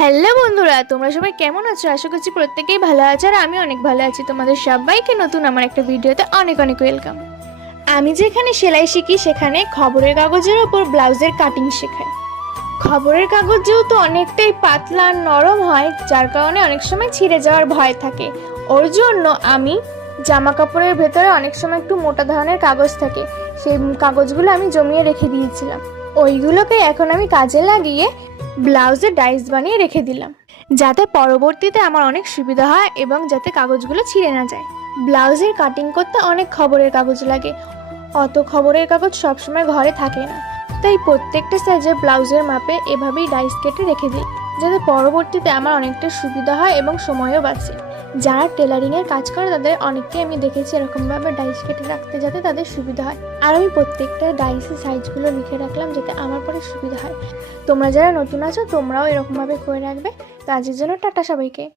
Hello বন্ধুরা, তোমরা সবাই কেমন আছো? আশা করছি প্রত্যেকেই ভালো আছো আর আমি অনেক ভালো আছি। তোমাদের সবাইকে নতুন আমার একটা ভিডিওতে অনেক অনেক ওয়েলকাম। আমি যেখানে সেলাই শিখি সেখানে খবরের কাগজের ওপর ব্লাউজের কাটিং শেখাই। খবরের কাগজ যেহেতু অনেকটাই পাতলা আর নরম হয়, যার কারণে অনেক সময় ছিঁড়ে যাওয়ার ভয় থাকে। ওর জন্য আমি জামা কাপড়ের ভেতরে অনেক সময় একটু মোটা ধরনের কাগজ থাকে, সেই কাগজগুলো আমি জমিয়ে রেখে দিয়েছিলাম। ওইগুলোকে এখন আমি কাজে লাগিয়ে ব্লাউজে ডাইস বানিয়ে রেখে দিলাম, যাতে পরবর্তীতে আমার অনেক সুবিধা হয় এবং যাতে কাগজগুলো ছিঁড়ে না যায়। ব্লাউজের কাটিং করতে অনেক খবরের কাগজ লাগে, অত খবরের কাগজ সবসময় ঘরে থাকে না, তাই প্রত্যেকটা সাইজের ব্লাউজের মাপে এভাবেই ডাইস কেটে রেখে দিই, যাতে পরবর্তীতে আমার অনেকটা সুবিধা হয় এবং সময়ও বাঁচে। যারা টেলারিংয়ের কাজ করে তাদের অনেককেই আমি দেখেছি এরকমভাবে ডাইস কেটে রাখতে, যাতে তাদের সুবিধা হয়। আর আমি প্রত্যেকটা ডাইসের সাইজগুলো লিখে রাখলাম যাতে আমার পরে সুবিধা হয়। তোমরা যারা নতুন আছো তোমরাও এরকমভাবে করে রাখবে। তো আজকের জন্য টাটা সবাইকে।